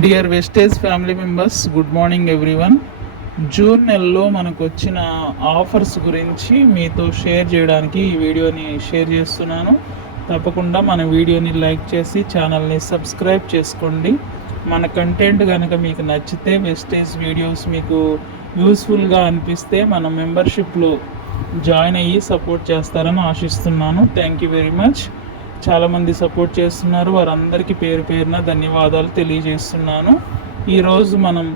Dear Vestige family members, good morning everyone. June నెలలో మనకు వచ్చిన ఆఫర్స్ గురించి మీతో షేర్ చేయడానికి ఈ వీడియోని షేర్ చేస్తున్నాను. తప్పకుండా మన వీడియోని లైక్ చేసి ఛానల్ని సబ్స్క్రైబ్ చేసుకోండి. మన కంటెంట్ కనుక మీకు నచ్చితే, వెస్టేజ్ వీడియోస్ మీకు యూస్ఫుల్గా అనిపిస్తే మన మెంబర్షిప్లో జాయిన్ అయ్యి సపోర్ట్ చేస్తారని ఆశిస్తున్నాను. Thank you very much. చాలామంది సపోర్ట్ చేస్తున్నారు, వారందరికీ పేరు పేరున ధన్యవాదాలు తెలియజేస్తున్నాను. ఈరోజు మనం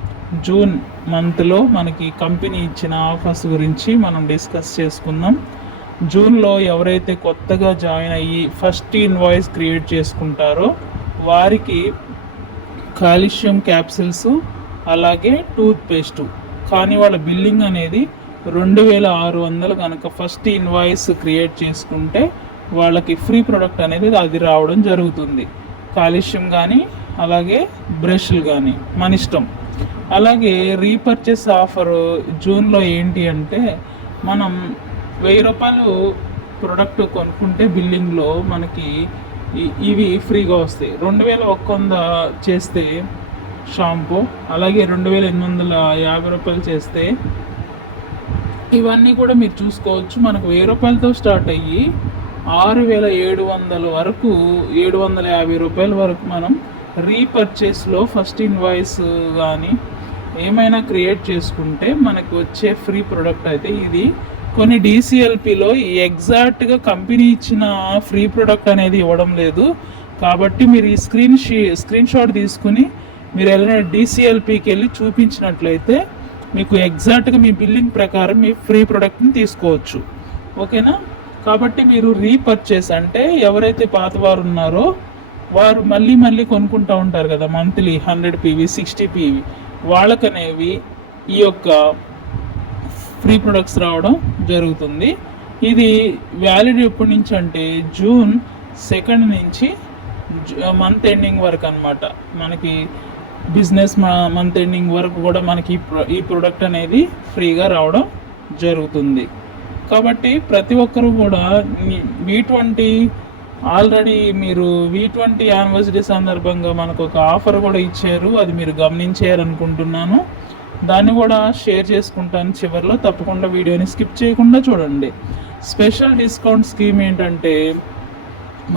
జూన్ మంత్లో మనకి కంపెనీ ఇచ్చిన ఆఫర్స్ గురించి మనం డిస్కస్ చేసుకుందాం. జూన్లో ఎవరైతే కొత్తగా జాయిన్ అయ్యి ఫస్ట్ ఇన్వాయిస్ క్రియేట్ చేసుకుంటారో వారికి కాల్షియం క్యాప్సిల్స్ అలాగే టూత్పేస్ట్, కానీ వాళ్ళ బిల్లింగ్ అనేది 2600 కనుక ఫస్ట్ ఇన్వాయిస్ క్రియేట్ చేసుకుంటే వాళ్ళకి ఫ్రీ ప్రొడక్ట్ అనేది అది రావడం జరుగుతుంది. కాల్షియం కానీ అలాగే బ్రష్లు కానీ మన ఇష్టం. అలాగే రీపర్చేస్ ఆఫర్ జూన్లో ఏంటి అంటే, మనం 1000 రూపాయలు ప్రొడక్ట్ కొనుక్కుంటే బిల్లింగ్లో మనకి ఇవి ఫ్రీగా వస్తాయి. 2100 చేస్తే షాంపూ, అలాగే 2850 రూపాయలు చేస్తే ఇవన్నీ కూడా మీరు చూసుకోవచ్చు. మనకు 1000 రూపాయలతో స్టార్ట్ అయ్యి 6700 వరకు, 750 రూపాయల వరకు మనం రీపర్చేస్లో ఫస్ట్ ఇన్వాయిస్ కానీ ఏమైనా క్రియేట్ చేసుకుంటే మనకు వచ్చే ఫ్రీ ప్రోడక్ట్ అయితే ఇది. కొన్ని డిసిఎల్పిలో ఎగ్జాక్ట్గా కంపెనీ ఇచ్చిన ఫ్రీ ప్రోడక్ట్ అనేది ఇవ్వడం లేదు. కాబట్టి మీరు ఈ స్క్రీన్ షాట్ తీసుకుని మీరు ఏదైనా డిసిఎల్పికి వెళ్ళి చూపించినట్లయితే మీకు ఎగ్జాక్ట్గా మీ బిల్లింగ్ ప్రకారం మీ ఫ్రీ ప్రోడక్ట్ని తీసుకోవచ్చు. ఓకేనా? కాబట్టి మీరు రీపర్చేస్ అంటే ఎవరైతే పాతవారు ఉన్నారో వారు మళ్ళీ కొనుక్కుంటూ ఉంటారు కదా, మంత్లీ 100 PV 60 PV, వాళ్ళకనేవి ఈ యొక్క ఫ్రీ ప్రొడక్ట్స్ రావడం జరుగుతుంది. ఇది వ్యాలిడ్ ఎప్పటి నుంచి అంటే జూన్ 2 నుంచి మంత్ ఎండింగ్ వరకు అనమాట. మనకి బిజినెస్ మంత్ ఎండింగ్ వరకు కూడా మనకి ఈ ప్రోడక్ట్ అనేది ఫ్రీగా రావడం జరుగుతుంది. కాబట్టి ప్రతి ఒక్కరూ కూడా V20 ఆల్రెడీ మీరు V20 యానివర్సరీ సందర్భంగా మనకు ఒక ఆఫర్ కూడా ఇచ్చారు, అది మీరు గమనించారనుకుంటున్నాను. దాన్ని కూడా షేర్ చేసుకుంటాను చివరిలో. తప్పకుండా వీడియోని స్కిప్ చేయకుండా చూడండి. స్పెషల్ డిస్కౌంట్ స్కీమ్ ఏంటంటే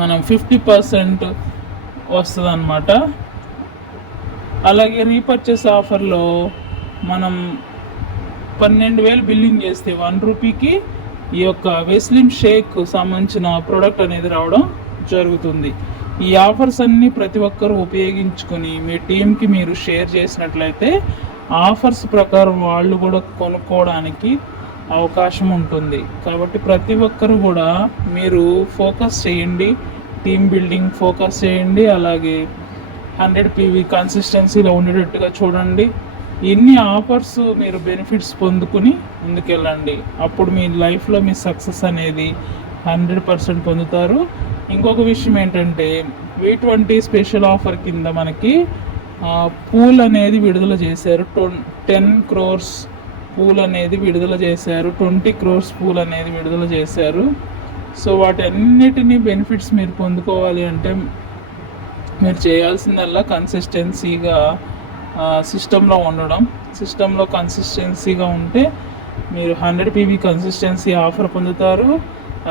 మనం 50% వస్తుంది అన్నమాట. అలాగే రీపర్చేస్ ఆఫర్లో మనం 12,000 బిల్లింగ్ చేస్తే 1 రూపీకి ఈ యొక్క వెస్లిమ్ షేక్ సంబంధించిన ప్రోడక్ట్ అనేది రావడం జరుగుతుంది. ఈ ఆఫర్స్ అన్నీ ప్రతి ఒక్కరూ ఉపయోగించుకొని మీ టీంకి మీరు షేర్ చేసినట్లయితే ఆఫర్స్ ప్రకారం వాళ్ళు కూడా కొనుక్కోవడానికి అవకాశం ఉంటుంది. కాబట్టి ప్రతి ఒక్కరు కూడా మీరు ఫోకస్ చేయండి, టీమ్ బిల్డింగ్ ఫోకస్ చేయండి. అలాగే 100 PV కన్సిస్టెన్సీలో ఉండేటట్టుగా చూడండి. ఇన్ని ఆఫర్స్ మీరు బెనిఫిట్స్ పొందుకుని ముందుకెళ్ళండి. అప్పుడు మీ లైఫ్లో మీ సక్సెస్ అనేది 100% పొందుతారు. ఇంకొక విషయం ఏంటంటే V20 స్పెషల్ ఆఫర్ కింద మనకి పూల్ అనేది విడుదల చేశారు. 10 crores పూల్ అనేది విడుదల చేశారు, 20 crores పూల్ అనేది విడుదల చేశారు. సో వాటన్నిటినీ బెనిఫిట్స్ మీరు పొందుకోవాలి అంటే మీరు చేయాల్సిందల్లా కన్సిస్టెన్సీగా సిస్టంలో ఉండడం. సిస్టంలో కన్సిస్టెన్సీగా ఉంటే మీరు 100 PV కన్సిస్టెన్సీ ఆఫర్ పొందుతారు,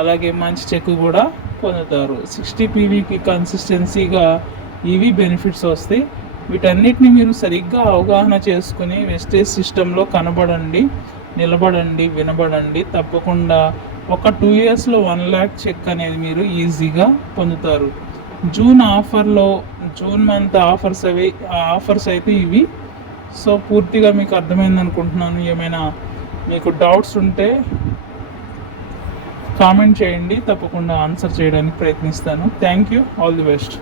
అలాగే మంచి చెక్ కూడా పొందుతారు. 60 PVకి కన్సిస్టెన్సీగా ఇవి బెనిఫిట్స్ వస్తాయి. వీటన్నిటిని మీరు సరిగ్గా అవగాహన చేసుకుని వెస్టేజ్ సిస్టంలో కనబడండి, నిలబడండి, వినబడండి. తప్పకుండా ఒక 2 yearsలో 1 lakh చెక్ అనేది మీరు ఈజీగా పొందుతారు. జూన్ మంత్ ఆఫర్స్ అయితే ఇవి. సో పూర్తిగా మీకు అర్థమైంది అనుకుంటున్నాను. ఏమైనా మీకు డౌట్స్ ఉంటే కామెంట్ చేయండి, తప్పకుండా ఆన్సర్ చేయడానికి ప్రయత్నిస్తాను. Thank you. All the best.